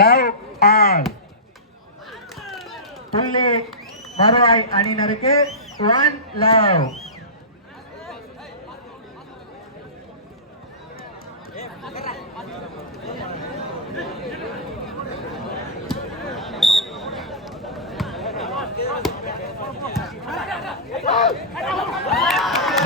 Love all. புள்ளி மறுவாய் அணியினருக்கு 1 லவ்.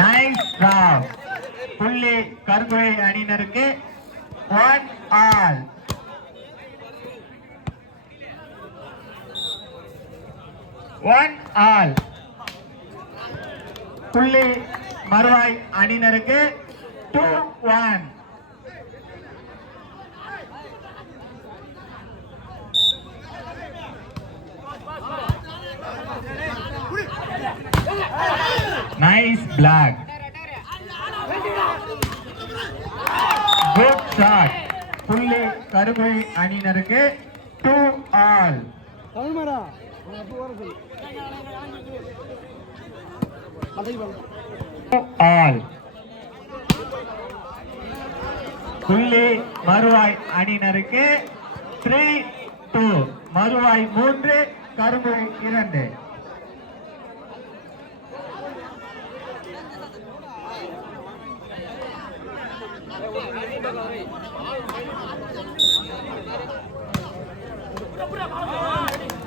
Nice drop. புள்ளி கருங்குழை அணியினருக்கு 1 ஆல். புள்ளி மறுவாய் அணியினருக்கு 2-1. Nice block. Good shot. புள்ளி கருங்குழி அணியினருக்கு 2 ஆல். ஆல். புள்ளி மறுவாய் அணியினருக்கு 3-2. மறுவாய் 3 கருங்குழி 2.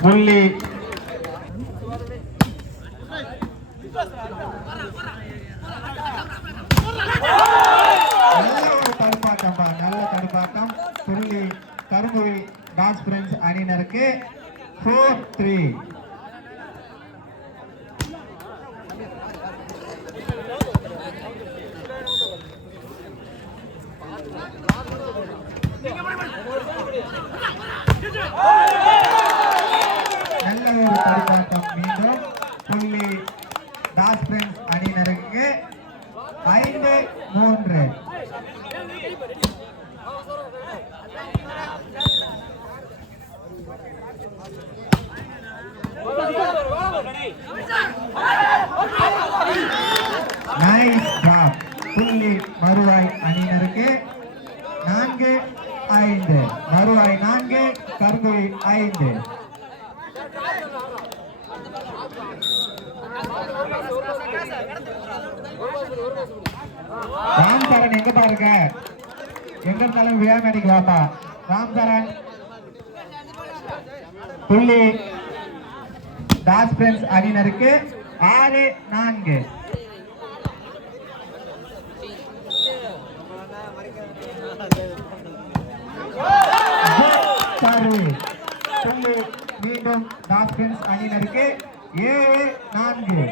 புள்ளி நல்ல தடுப்பாட்டம். புள்ளி கருங்குழி டாஸ் பிரெஞ்ச் அணியினருக்கு 4-3. நல்ல ஒரு தடுப்பாட்டம். மீண்டும் புள்ளி டாஸ் பிரெஞ்ச் அணியினருக்கு 5-3. Nice drop. புள்ளி மறுவாய் அணியினருக்கு 4-5. மறுவாய் 4 கருங்குழி 5. ராம் சரண் எங்க பாருங்க, எங்க இருந்தாலும் விழாமேடிக்கு வாப்பா ராம் சரண். புள்ளி டாஸ் பிரெஞ்ச் அணியினருக்கு 6-4. புள்ளி மீண்டும் டாஸ் பிரெஞ்ச் அணியினருக்கு 7-4.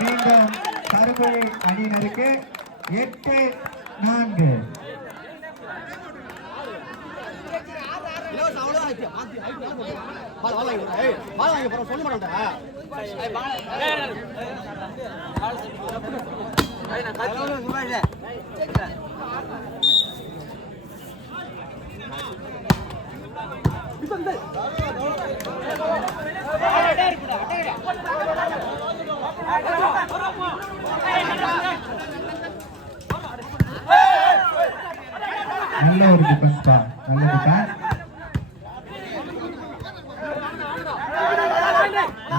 மீண்டும் கருங்குழி அணியினருக்கு 8-4. சொல்ல மாட்டேன். நல்ல ஒரு டிஃபென்ஸ் பா. நல்ல டிஃபென்ஸ்.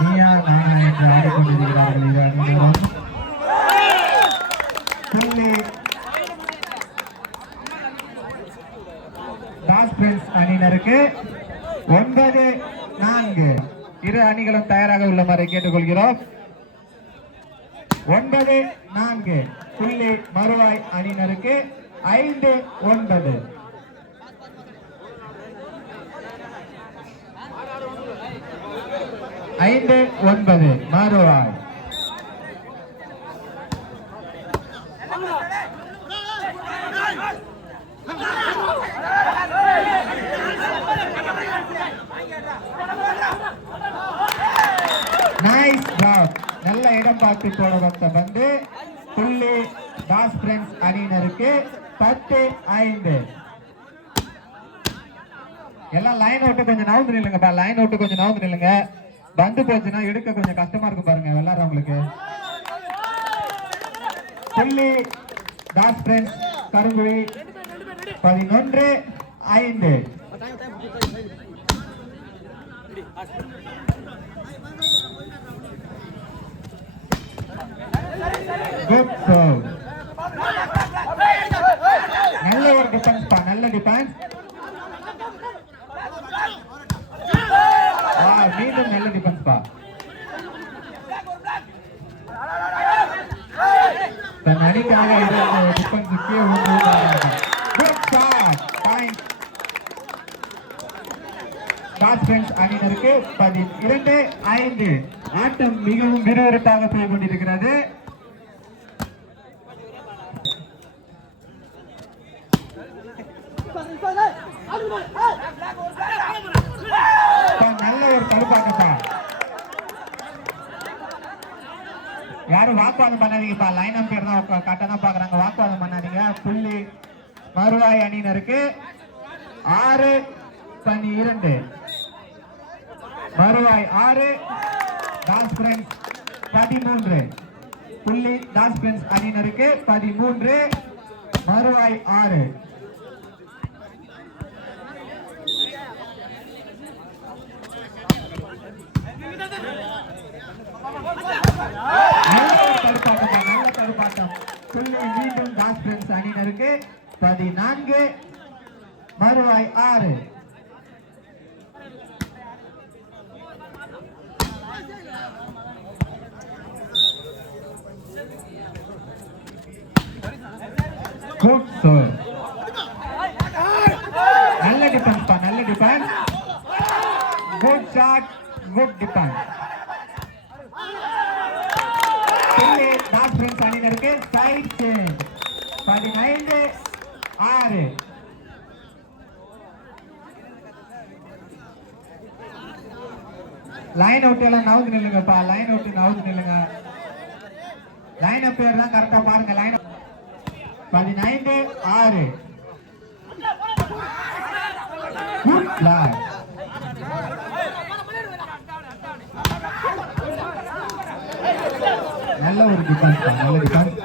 நீயா நானா என்று ஆடிக்கொண்டிருக்கிறார்கள் இரு அணியினரும். புள்ளி டாஸ் பிரெஞ்ச் அணியினருக்கு 9-4. இரு அணிகளும் தயாராக உள்ளமாறு கேட்டுக்கொள்கிறோம். 9-4. புள்ளி மறுவாய் அணியினருக்கு 5-9. மறுவாய். Nice drop. நல்ல நல்ல இடம் பார்த்து போடப்பட்ட பந்து. புள்ளி டாஸ் பிரெண்ட்ஸ் அணியினருக்கு 10-5. எல்லாம் லைன் அவுட்டு கொஞ்சம் நவுந்து நில்லுங்கப்பா. லைன் அவுட்டு கொஞ்சம் நவுந்து நில்லுங்க. பந்து போச்சுன்னா எடுக்க கொஞ்சம் கஷ்டமா இருக்கும் பாருங்க விளையாடுறவங்களுக்கு. புள்ளி toss friends Karunguzhi 11-5. Good serve. நல்ல ஒரு டிஃபென்ஸ் பா. நல்ல டிஃபென்ஸ். மீண்டும் நல்ல டிஃபென்ஸ் பா. தன் அணிக்காக இருந்த டிஃபென்ஸுக்கே good shot. Point toss friends அணியினருக்கு 12-5. ஆட்டம் மிகவும் விறுவிறுப்பாக போய் கொண்டிருக்கிறது. நல்ல ஒரு தடுப்பாட்டப்பா. யாரும் வாக்குவாதம் பண்ணாதீங்கப்பா. லைன் அம்பையர் தான் கரெக்டா தான் பாக்குறாங்க. வாக்குவாதம் பண்ணாதீங்க. புள்ளி மறுவாய் அணியினருக்கு 6-12. மறுவாய் 6, டாஸ் பிரெண்ட்ஸ் 13. புள்ளி டாஸ் பிரெண்ட்ஸ் அணியினருக்கு 13, மறுவாய் 6. நல்ல தடுப்பாட்டம். புள்ளி மீண்டும் டாஸ் பிரெண்ட்ஸ் அணியினருக்கு 14, மறுவாய் 6. Good serve. நல்ல டிஃபென்ஸ் பா. நல்ல defence. Good shot. Good defence. புள்ளி டாஸ் பிரெண்ட்ஸ் அணியினருக்கு சைட் சேஞ்ச் 15-6. லைன் அவுட் எல்லாம் நவுந்து நில்லுங்கப்பா. லைன் அவுட் நவுந்து நில்லுங்க. லைன் அப் பேர் தான் கரெக்டா பாருங்க. லைன் 15-6. Good block. நல்ல ஒரு டிஃபென்ஸ். நல்ல டிஃபென்ஸ்.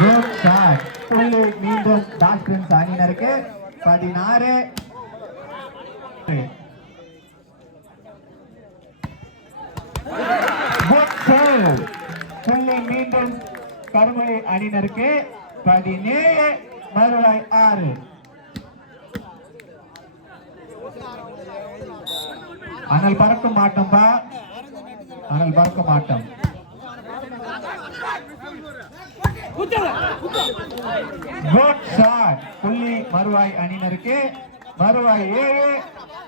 Good shot. புள்ளி மீண்டும் டாஸ் பிரெண்ட்ஸ் அணியினருக்கு 16. Good serve. புள்ளி மீண்டும் கருமலை அணியினருக்கு 17, மறுவாய் 6. அனல் பறக்க மாட்டோம்பா. அனல் பறக்க மாட்டோம். Good shot. புள்ளி மறுவாய் அணியினருக்கு மறுவாய் 7,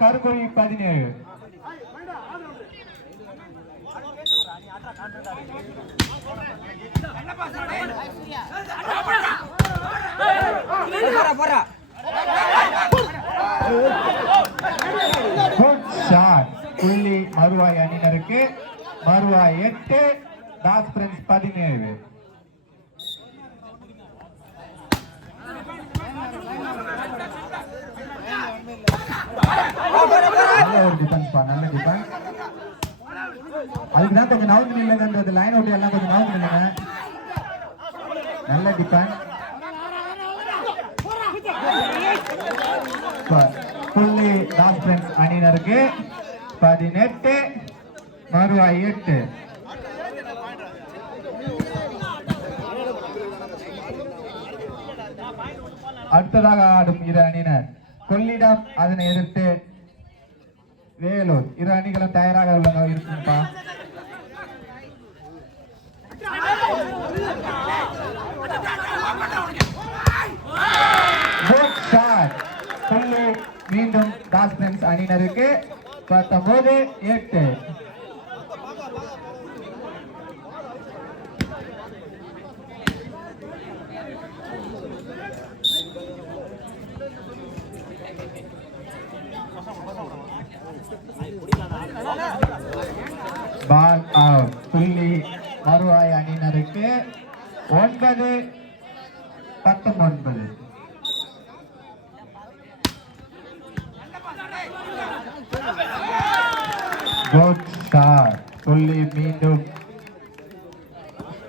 கருங்குழி 17. Good shot. புள்ளி மறுவாய் அணியினருக்கு மறுவாய் 8, டாஸ் பிரெண்ட்ஸ் 17. நல்ல ஒரு டிஃபென்ஸ் பா. நல்ல டிஃபென்ஸ். அதுக்குதான் கொஞ்சம் நவுந்து நில்லுங்கன்றது. லைன் அவுட் எல்லாம் கொஞ்சம் நவுந்து நில்லுங்க. நல்ல டிஃபென்ஸ். புள்ளி டாஸ் பிரெண்ட்ஸ் அணியினருக்கு 18, மறுவாய் 8. அடுத்ததாக ஆடும் இரு அணியினர் கொள்ளிடம், அதனை எதிர்த்து வேலூர். இரு அணிகளும் தயாராக இருக்குப்பா. புள்ளி மீண்டும் டாஸ் பிரெண்ட்ஸ் அணியினருக்கு 19-8. Ball out. மறுவாய் அணியினருக்கு 9-19. Good shot. புள்ளி மீண்டும்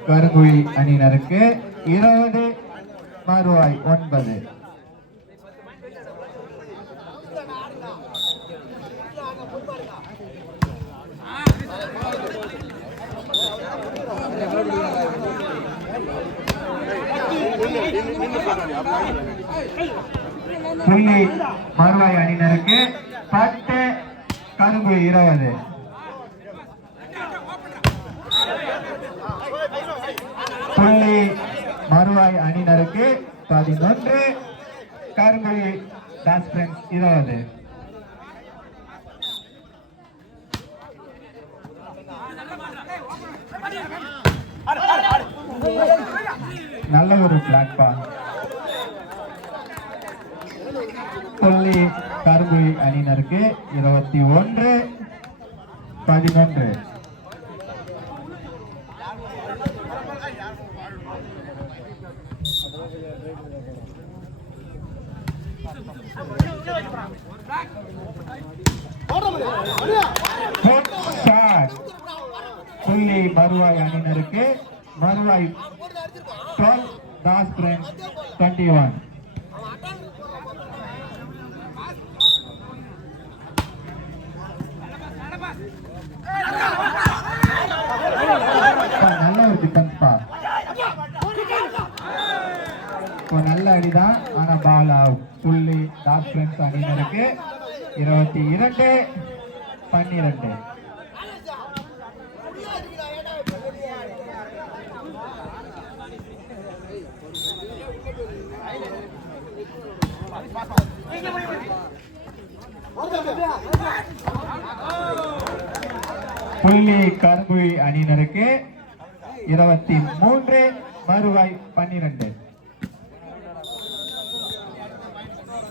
கருங்குழி அணியினருக்கு 20 மறுவாய் 9. புள்ளி மறுவாய் அணியினருக்கு 10 கருங்குழி 20. புள்ளி மறுவாய் அணியினருக்கு 11 கருங்குழி டாஸ்பிரன்ஸ் 20. நல்ல ஒரு பிளாக் பால். புள்ளி கருங்குழி அணியினருக்கு 21-11. புள்ளி மறுவாய் அணியினருக்கு மறுவாய் 12 டாஸ்பிரன்ஸ் 21. நல்ல ஒரு டிஃபென்ஸ் பா. நல்ல அடிதான், ஆனா பால் அவுட். புள்ளி டாஸ்பிரன்ஸ் அணியினருக்கு 22-12. புள்ளி கருங்குழி அணியினருக்கு 23 மறுவாய் 12.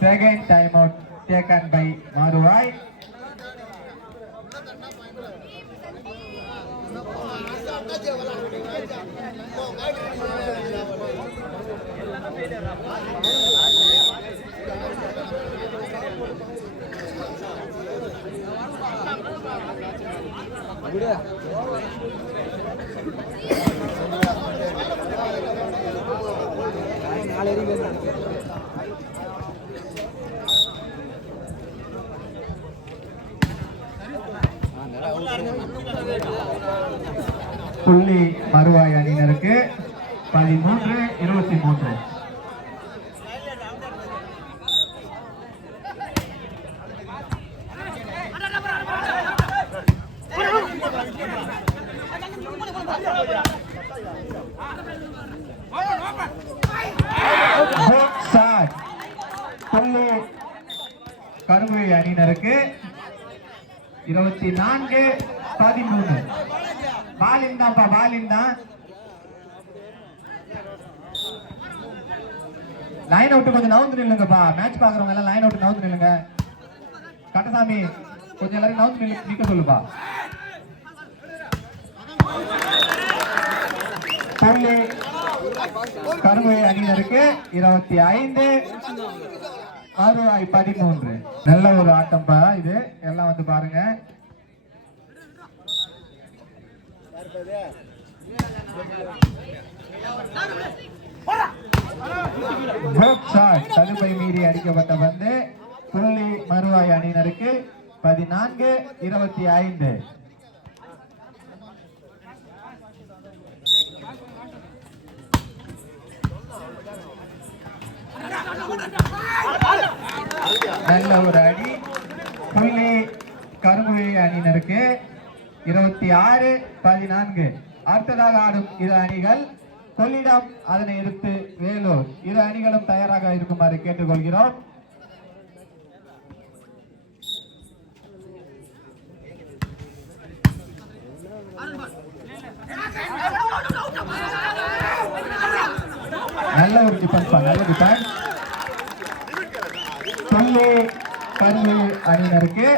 Second time out taken by மறுவாய். புள்ளி மறுவாய் அணியினருக்கு 13-23. புள்ளி கருங்குழி அணியினருக்கு 24-13. பாலிங் தான்ப்பா, பாலிங் தான். லைன் அவுட் கொஞ்சம் நவுந்து நில்லுங்கப்பா. மேட்ச் பாக்குறவங்க எல்லாம் லைன் அவுட் நவுந்து நில்லுங்க. கட்டசாமி கொஞ்சம் எல்லாரும் நவுந்து நிக்க சொல்லுப்பா. புள்ளி கருங்குழி அணியினருக்கு 25 மறுவாய் 13. நல்ல ஒரு ஆட்டம்பா இது. எல்லாம் வந்து பாருங்க. தடுப்பை மீறி அடிக்கப்பட்ட பந்து. புள்ளி மறுவாய் அணியினருக்கு 14-25. நல்ல ஒரு அடி. புள்ளி கருங்குழி அணியினருக்கு 26-14. அடுத்ததாக ஆடும் இரு அணிகள் கொள்ளிடம், அதனை எதிர்த்து வேலூர். இரு அணிகளும் தயாராக இருக்குமாறு கேட்டுக்கொள்கிறோம். நல்ல ஒரு டிஃபென்ஸ், நல்ல டிஃபென்ஸ். புள்ளி கருங்குழி அணியினருக்கு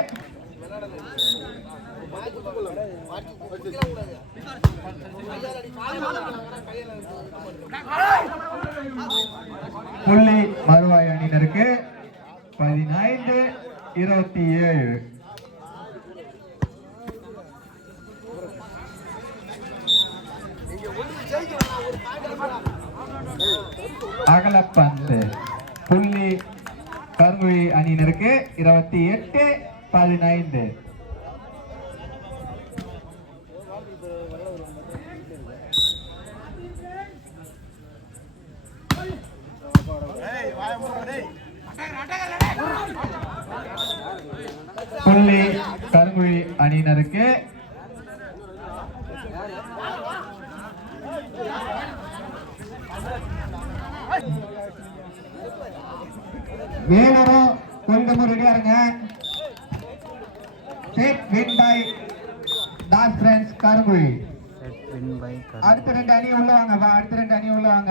5 புள்ளி மறுவாய் அணியினருக்கு 15-27. அகலப்பந்து புள்ளி கருங்குழி அணியினருக்கு 28-15. புள்ளி கருங்குழி அணியினருக்கு வேலூரும் கொஞ்சம் ரெடியா இருங்க. Set win by toss friends கருங்குழி. அடுத்த 2 அணி உள்ள வாங்க.